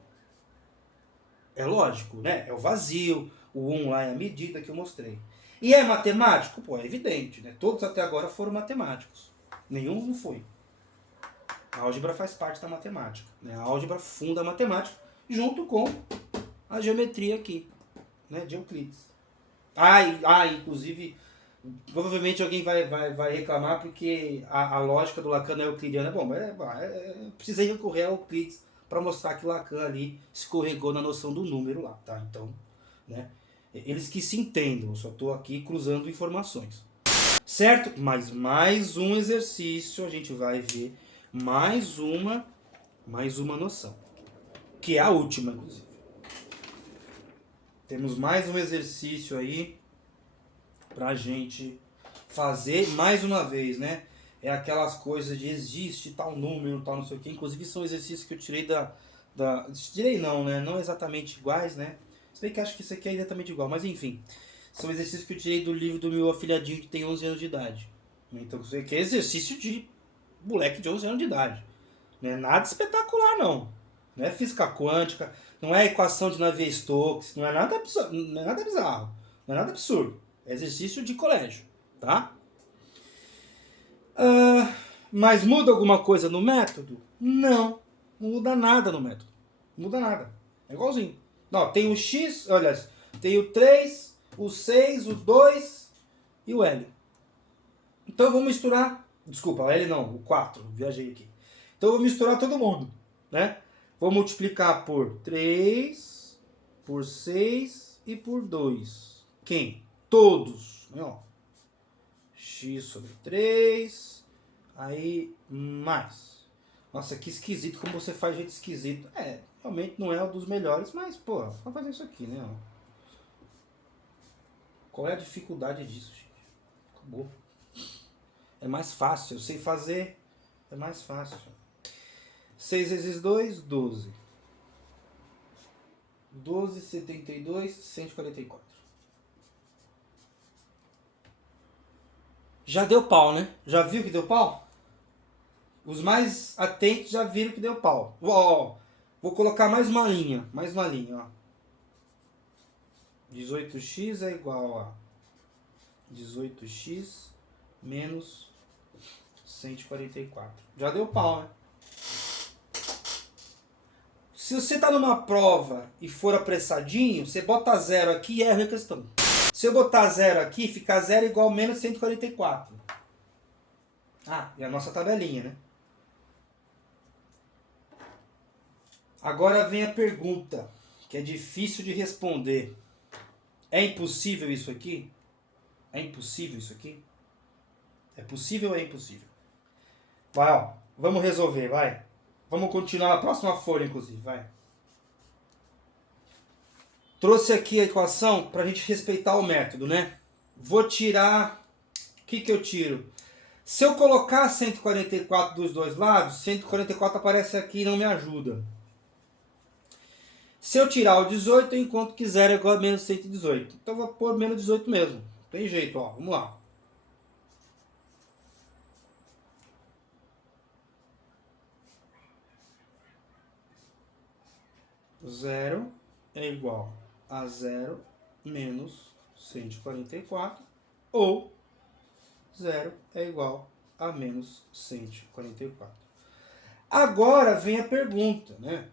É lógico, né? É o vazio, o 1 lá é a medida que eu mostrei. E é matemático? Pô, é evidente, né? Todos até agora foram matemáticos. Nenhum não foi. A álgebra faz parte da matemática. Né? A álgebra funda a matemática junto com a geometria aqui, né? De Euclides. Inclusive, provavelmente alguém vai reclamar porque a lógica do Lacan não é euclidiana. Bom, precisei recorrer a Euclides para mostrar que Lacan ali escorregou na noção do número lá, tá? Então, né? Eles que se entendam, eu só estou aqui cruzando informações. Certo? Mas mais um exercício, a gente vai ver mais uma noção. Que é a última, inclusive. Temos mais um exercício aí pra gente fazer mais uma vez, né? É aquelas coisas de existe tal número, tal não sei o que. Inclusive são exercícios que eu tirei tirei não, né? Não exatamente iguais, né? Se bem que acho que isso aqui é exatamente igual, mas enfim. São exercícios que eu tirei do livro do meu afilhadinho que tem 11 anos de idade. Então isso aqui é exercício de moleque de 11 anos de idade. Não é nada espetacular, não. Não é física quântica, não é equação de Navier-Stokes, não é nada bizarro, não é nada absurdo. É exercício de colégio, tá? Mas muda alguma coisa no método? Não muda nada no método. Não muda nada. É igualzinho. Não, tem o X, olha, tem o 3, o 6, o 2 e o L. Então eu vou misturar, desculpa, o L não, o 4, viajei aqui. Então eu vou misturar todo mundo, né? Vou multiplicar por 3, por 6 e por 2. Quem? Todos. Né, ó. X sobre 3. Aí, mais. Nossa, que esquisito como você faz jeito esquisito. Realmente não é um dos melhores, mas, pô, vamos fazer isso aqui, né? Ó. Qual é a dificuldade disso, gente? Acabou. É mais fácil, eu sei fazer. É mais fácil. 6 vezes 2, 12. 12, 72, 144. Já deu pau, né? Já viu que deu pau? Os mais atentos já viram que deu pau. Ó, vou colocar mais uma linha. Mais uma linha, ó. 18x é igual a 18x menos 144. Já deu pau, né? Se você está numa prova e for apressadinho, você bota 0 aqui e erra a questão. Se eu botar 0 aqui, fica 0 igual a menos 144. E a nossa tabelinha, né? Agora vem a pergunta, que é difícil de responder. É impossível isso aqui? É impossível isso aqui? É possível ou é impossível? Vai, ó. Vamos resolver, vai. Vamos continuar na próxima folha, inclusive, vai. Trouxe aqui a equação para a gente respeitar o método, né? Vou tirar... O que eu tiro? Se eu colocar 144 dos dois lados, 144 aparece aqui e não me ajuda. Se eu tirar o 18, eu encontro que 0 é igual a menos 118. Então eu vou pôr menos 18 mesmo. Não tem jeito, ó. Vamos lá. 0 é igual a 0 menos 144, ou 0 é igual a menos 144. Agora vem a pergunta, né?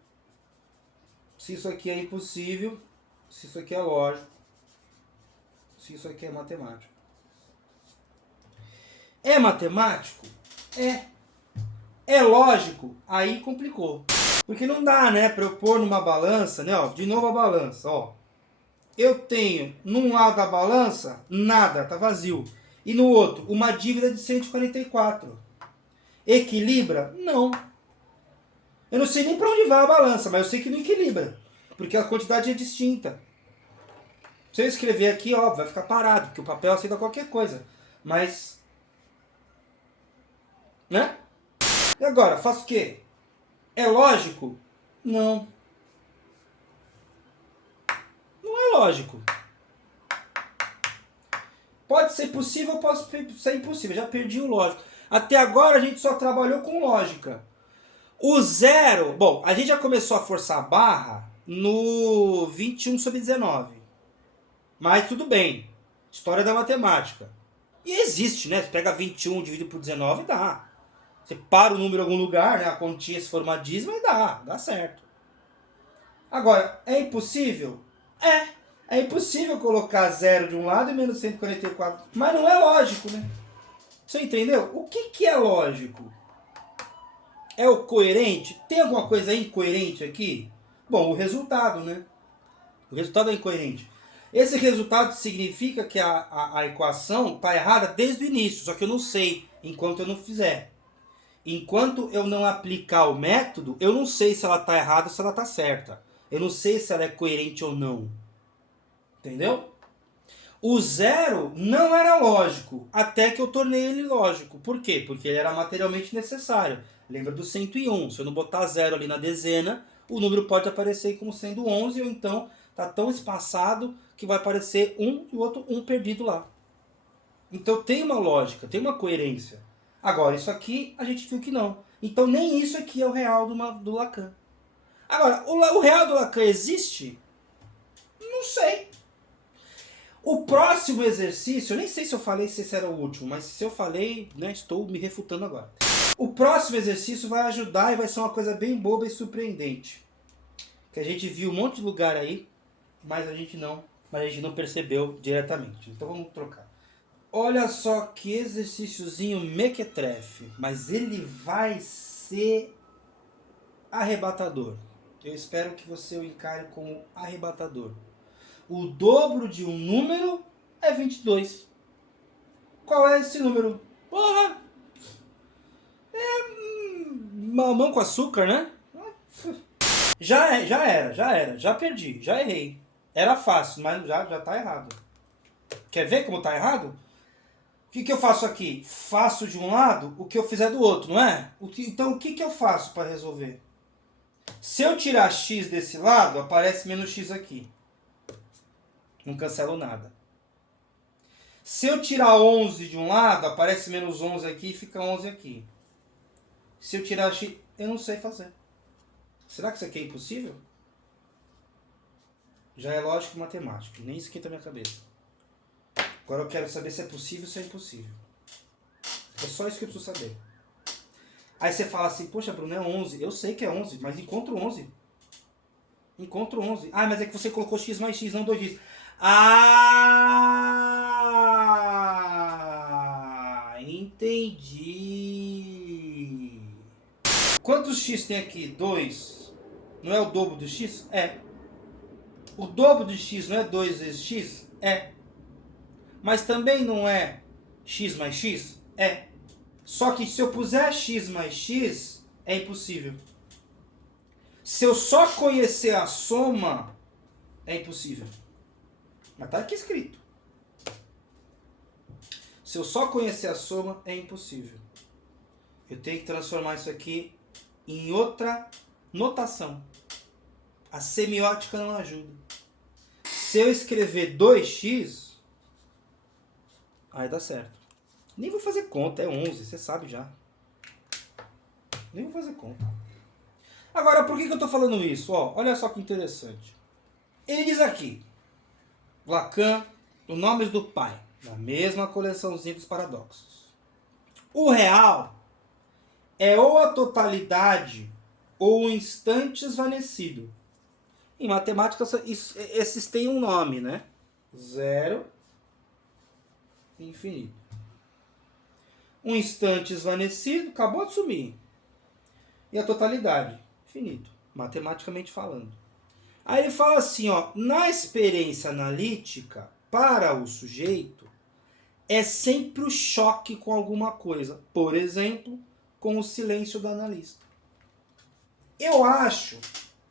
Se isso aqui é impossível, se isso aqui é lógico, se isso aqui é matemático. É matemático? É. É lógico? Aí complicou. Porque não dá, né, para eu pôr numa balança, né, ó, de novo a balança, ó. Eu tenho num lado da balança nada, tá vazio. E no outro, uma dívida de 144. Equilibra? Não. Eu não sei nem para onde vai a balança, mas eu sei que não equilibra. Porque a quantidade é distinta. Se eu escrever aqui, ó, vai ficar parado, porque o papel aceita qualquer coisa. Mas, né? E agora, faço o quê? É lógico? Não. Não é lógico. Pode ser possível, pode ser impossível. Já perdi o lógico. Até agora a gente só trabalhou com lógica. O zero... Bom, a gente já começou a forçar a barra no 21/19. Mas tudo bem. História da matemática. E existe, né? Você pega 21 dividido por 19 dá. Você para o número em algum lugar, né? A continha se for uma dízima e dá certo. Agora, é impossível? É. É impossível colocar 0 de um lado e menos 144. Mas não é lógico, né? Você entendeu? O que é lógico? É o coerente? Tem alguma coisa incoerente aqui? Bom, o resultado, né? O resultado é incoerente. Esse resultado significa que a equação está errada desde o início, só que eu não sei enquanto eu não fizer. Enquanto eu não aplicar o método, eu não sei se ela está errada ou se ela está certa. Eu não sei se ela é coerente ou não. Entendeu? O zero não era lógico, até que eu tornei ele lógico. Por quê? Porque ele era materialmente necessário. Lembra do 101. Se eu não botar zero ali na dezena, o número pode aparecer como sendo 11, ou então está tão espaçado que vai aparecer um e o outro um perdido lá. Então tem uma lógica, tem uma coerência. Agora, isso aqui a gente viu que não. Então nem isso aqui é o real do Lacan. Agora, o real do Lacan existe? Não sei. O próximo exercício, eu nem sei se eu falei se esse era o último, mas se eu falei, né, estou me refutando agora. O próximo exercício vai ajudar e vai ser uma coisa bem boba e surpreendente. Que a gente viu um monte de lugar aí, mas a gente não percebeu diretamente. Então vamos trocar. Olha só que exercíciozinho mequetrefe, mas ele vai ser arrebatador. Eu espero que você o encare como arrebatador. O dobro de um número é 22. Qual é esse número? Porra! Mamão com açúcar, né? Já era. Já perdi, já errei. Era fácil, mas já tá errado. Quer ver como tá errado? O que eu faço aqui? Faço de um lado o que eu fizer do outro, não é? Então o que eu faço para resolver? Se eu tirar x desse lado, aparece menos x aqui. Não cancelo nada. Se eu tirar 11 de um lado, aparece menos 11 aqui e fica 11 aqui. Se eu tirar x, eu não sei fazer. Será que isso aqui é impossível? Já é lógico e matemático, nem esquenta a minha cabeça. Agora eu quero saber se é possível ou se é impossível. É só isso que eu preciso saber. Aí você fala assim, poxa Bruno, é 11. Eu sei que é 11, mas encontro 11. Encontro 11. Ah, mas é que você colocou x mais x, não 2x. Ah, entendi. Quantos x tem aqui? 2. Não é o dobro do x? É. O dobro de x não é 2 vezes x? É. Mas também não é x mais x? É. Só que se eu puser x mais x, é impossível. Se eu só conhecer a soma, é impossível. Mas tá aqui escrito. Se eu só conhecer a soma, é impossível. Eu tenho que transformar isso aqui em outra notação. A semiótica não ajuda. Se eu escrever 2x, aí dá certo. Nem vou fazer conta, é 11, você sabe já. Nem vou fazer conta. Agora, por que eu estou falando isso? Ó, olha só que interessante. Ele diz aqui, Lacan, o Nomes do Pai, na mesma coleçãozinha dos paradoxos. O real é ou a totalidade ou o instante esvanecido. Em matemática, esses têm um nome, né? Zero e infinito. Um instante esvanecido, acabou de sumir. E a totalidade, infinito, matematicamente falando. Aí ele fala assim, ó, na experiência analítica, para o sujeito, é sempre o choque com alguma coisa. Por exemplo, com o silêncio do analista. Eu acho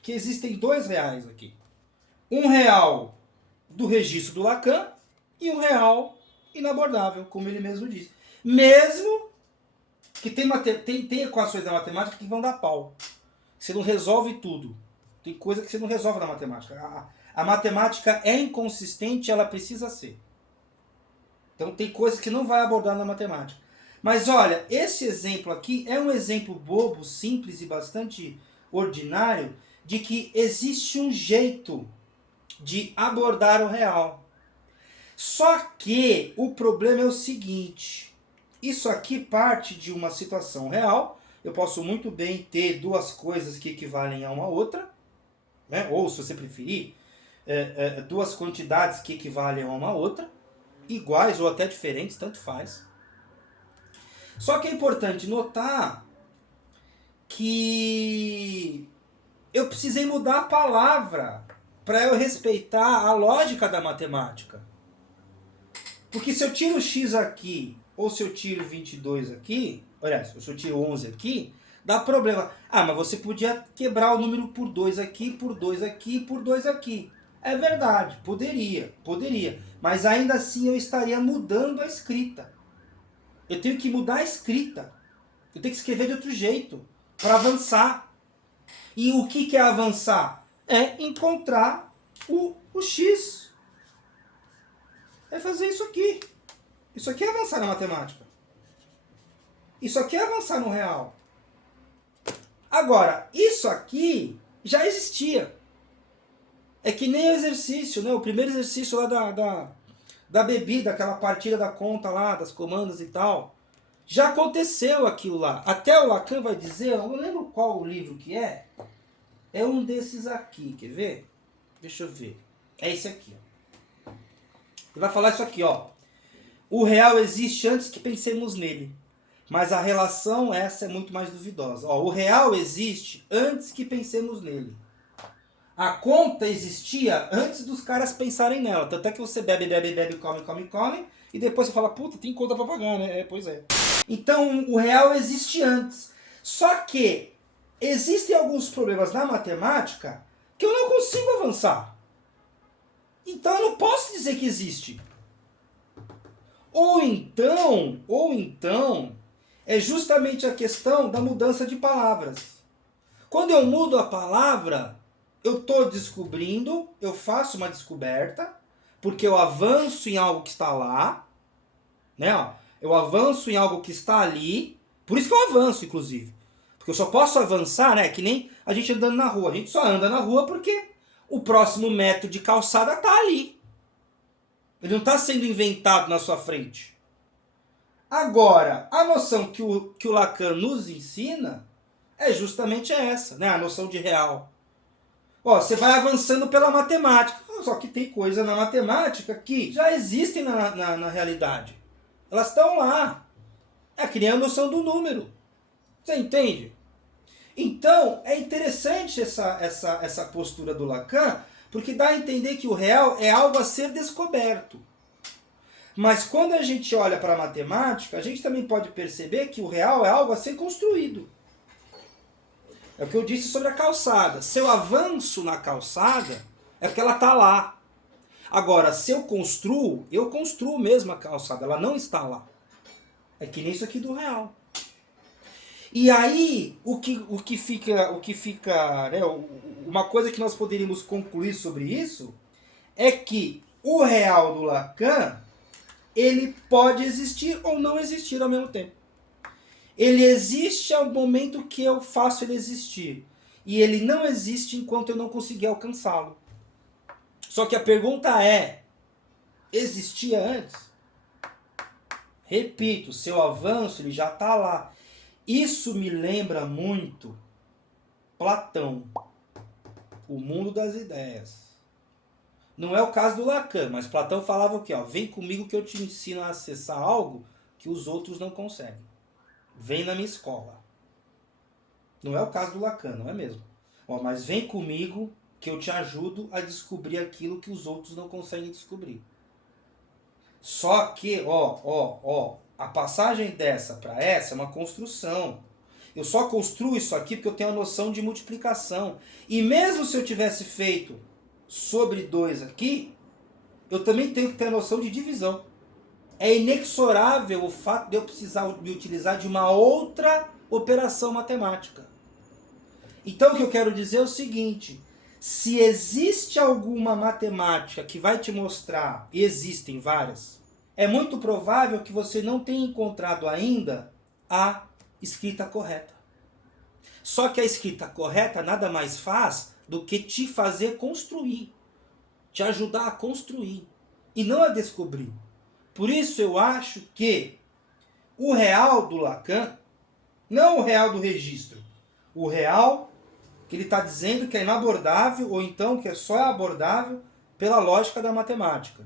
que existem dois reais aqui. Um real do registro do Lacan e um real inabordável, como ele mesmo diz. Mesmo que tem equações da matemática que vão dar pau. Você não resolve tudo. Tem coisa que você não resolve na matemática. A matemática é inconsistente, ela precisa ser. Então tem coisas que não vai abordar na matemática. Mas olha, esse exemplo aqui é um exemplo bobo, simples e bastante ordinário de que existe um jeito de abordar o real. Só que o problema é o seguinte, isso aqui parte de uma situação real, eu posso muito bem ter duas coisas que equivalem a uma outra, né? Ou se você preferir, duas quantidades que equivalem a uma outra, iguais ou até diferentes, tanto faz. Só que é importante notar que eu precisei mudar a palavra para eu respeitar a lógica da matemática. Porque se eu tiro x aqui, ou se eu tiro 22 aqui, olha, se eu tiro 11 aqui, dá problema. Ah, mas você podia quebrar o número por 2 aqui, por 2 aqui, por 2 aqui. É verdade, poderia. Mas ainda assim eu estaria mudando a escrita. Eu tenho que mudar a escrita. Eu tenho que escrever de outro jeito, para avançar. E o que é avançar? É encontrar o x. É fazer isso aqui. Isso aqui é avançar na matemática. Isso aqui é avançar no real. Agora, isso aqui já existia. É que nem o exercício, né? O primeiro exercício lá da bebida, aquela partida da conta lá, das comandas e tal. Já aconteceu aquilo lá. Até o Lacan vai dizer, eu não lembro qual o livro que é. É um desses aqui, quer ver? Deixa eu ver. É esse aqui. Ele vai falar isso aqui, ó. O real existe antes que pensemos nele. Mas a relação essa é muito mais duvidosa. Ó, o real existe antes que pensemos nele. A conta existia antes dos caras pensarem nela. Tanto é que você bebe, come. E depois você fala, puta, tem conta pra pagar, né? Pois é. Então o real existe antes. Só que existem alguns problemas na matemática que eu não consigo avançar. Então eu não posso dizer que existe. Ou então, é justamente a questão da mudança de palavras. Quando eu mudo a palavra, eu estou descobrindo, eu faço uma descoberta, porque eu avanço em algo que está lá, né? Ó, eu avanço em algo que está ali, por isso que eu avanço, inclusive. Porque eu só posso avançar, né? Que nem a gente andando na rua. A gente só anda na rua porque o próximo metro de calçada está ali. Ele não está sendo inventado na sua frente. Agora, a noção que o Lacan nos ensina é justamente essa, né? A noção de real. Ó, você vai avançando pela matemática. Só que tem coisa na matemática que já existem na realidade. Elas estão lá. É que nem a noção do número. Você entende? Então, é interessante essa postura do Lacan, porque dá a entender que o real é algo a ser descoberto. Mas quando a gente olha para a matemática, a gente também pode perceber que o real é algo a ser construído. É o que eu disse sobre a calçada. Se eu avanço na calçada, é porque ela está lá. Agora, se eu construo mesmo a calçada, ela não está lá. É que nem isso aqui do real. E aí, o que fica, né, uma coisa que nós poderíamos concluir sobre isso, é que o real do Lacan, ele pode existir ou não existir ao mesmo tempo. Ele existe ao momento que eu faço ele existir. e ele não existe enquanto eu não conseguir alcançá-lo. Só que a pergunta é, existia antes? Repito, seu avanço ele já está lá. Isso me lembra muito Platão, o mundo das ideias. Não é o caso do Lacan, mas Platão falava o quê? Ó, vem comigo que eu te ensino a acessar algo que os outros não conseguem. Vem na minha escola. Não é o caso do Lacan, não é mesmo? Ó, mas vem comigo que eu te ajudo a descobrir aquilo que os outros não conseguem descobrir. Só que, a passagem dessa para essa é uma construção. Eu só construo isso aqui porque eu tenho a noção de multiplicação. E mesmo se eu tivesse feito sobre 2 aqui, eu também tenho que ter a noção de divisão. É inexorável o fato de eu precisar me utilizar de uma outra operação matemática. Então o que eu quero dizer é o seguinte, se existe alguma matemática que vai te mostrar, e existem várias, é muito provável que você não tenha encontrado ainda a escrita correta. Só que a escrita correta nada mais faz do que te fazer construir, te ajudar a construir e não a descobrir. Por isso eu acho que o real do Lacan, não o real do registro, o real que ele está dizendo que é inabordável ou então que só é abordável pela lógica da matemática.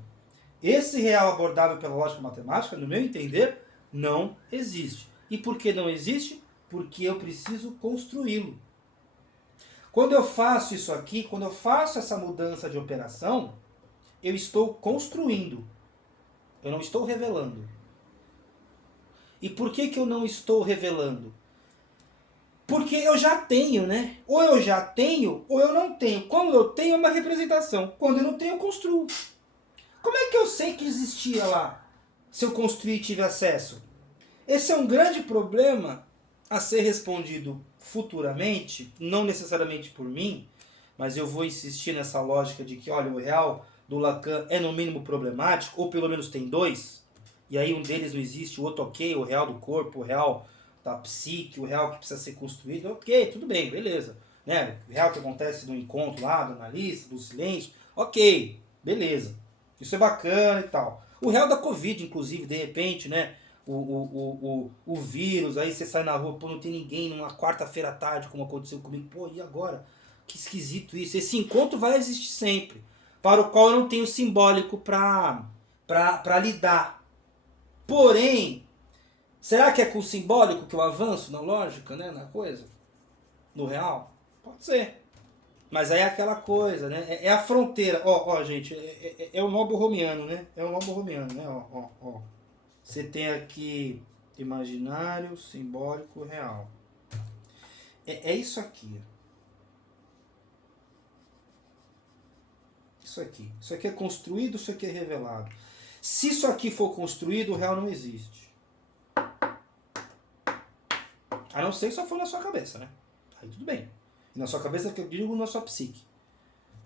Esse real abordável pela lógica matemática, no meu entender, não existe. E por que não existe? Porque eu preciso construí-lo. Quando eu faço isso aqui, quando eu faço essa mudança de operação, eu estou construindo. Eu não estou revelando. E por que eu não estou revelando? Porque eu já tenho, né? Ou eu já tenho, ou eu não tenho. Quando eu tenho, é uma representação. Quando eu não tenho, eu construo. Como é que eu sei que existia lá, se eu construir e tive acesso? Esse é um grande problema a ser respondido futuramente, não necessariamente por mim, mas eu vou insistir nessa lógica de que, olha, o real do Lacan é no mínimo problemático, ou pelo menos tem 2, e aí um deles não existe, o outro ok, o real do corpo, o real da psique, o real que precisa ser construído, ok, tudo bem, beleza. Né? O real que acontece no encontro lá, do analista, do silêncio, ok, beleza. Isso é bacana e tal. O real da Covid, inclusive, de repente, né? O vírus, aí você sai na rua, pô, não tem ninguém numa quarta-feira à tarde, como aconteceu comigo. Pô, e agora? Que esquisito isso. Esse encontro vai existir sempre, para o qual eu não tenho simbólico para lidar. Porém, será que é com o simbólico que eu avanço na lógica, né, na coisa? No real? Pode ser. Mas aí é aquela coisa, né? É a fronteira. Ó, gente, é o nobo romiano, né? É o nobo romiano, né? Ó. Você tem aqui imaginário, simbólico, real. É isso aqui. Isso aqui. Isso aqui é construído, isso aqui é revelado. Se isso aqui for construído, o real não existe. A não ser que só for na sua cabeça, né? Aí tudo bem. E na sua cabeça, que eu digo, na sua psique.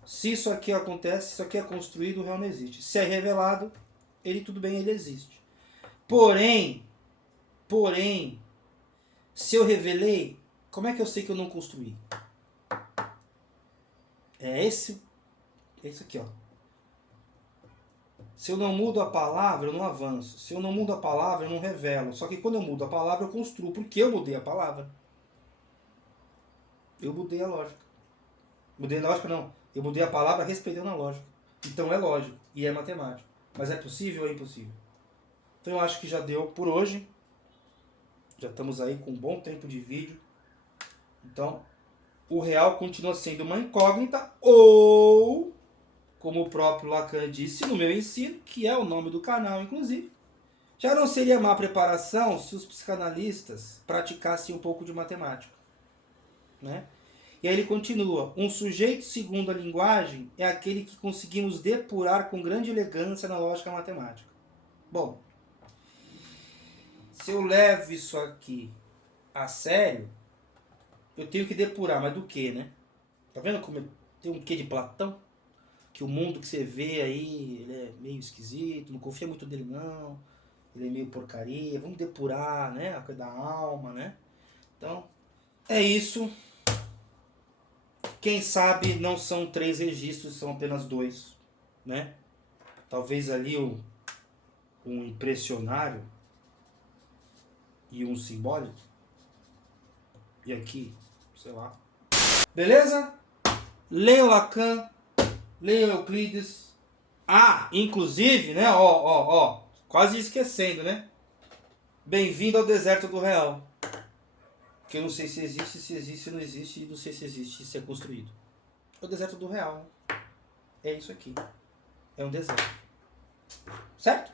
Se isso aqui acontece, isso aqui é construído, o real não existe. Se é revelado, ele tudo bem, ele existe. Porém, se eu revelei, como é que eu sei que eu não construí? É isso aqui, ó. Se eu não mudo a palavra, eu não avanço. Se eu não mudo a palavra, eu não revelo. Só que quando eu mudo a palavra, eu construo. Porque eu mudei a palavra. Eu mudei a lógica. Mudei a lógica, não. Eu mudei a palavra respeitando a lógica. Então é lógico e é matemático. Mas é possível ou é impossível? Então eu acho que já deu por hoje. Já estamos aí com um bom tempo de vídeo. Então, o real continua sendo uma incógnita ou, como o próprio Lacan disse no meu ensino, que é o nome do canal, inclusive, já não seria má preparação se os psicanalistas praticassem um pouco de matemática. Né? E aí ele continua, um sujeito segundo a linguagem é aquele que conseguimos depurar com grande elegância na lógica matemática. Bom, se eu levo isso aqui a sério, eu tenho que depurar, mas do que, né? Tá vendo como tem um quê de Platão? Que o mundo que você vê aí, ele é meio esquisito, não confia muito nele não, ele é meio porcaria, vamos depurar, né? A coisa da alma, né? Então, é isso. Quem sabe não são 3 registros, são apenas 2, né? Talvez ali um impressionário e um simbólico. E aqui, sei lá. Beleza? Leiam Lacan, leiam Euclides. Ah, inclusive, né? Ó, quase esquecendo, né? Bem-vindo ao deserto do real. Que eu não sei se existe, não existe, e não sei se existe, se é construído. É o deserto do real, né? É isso aqui. É um deserto. Certo?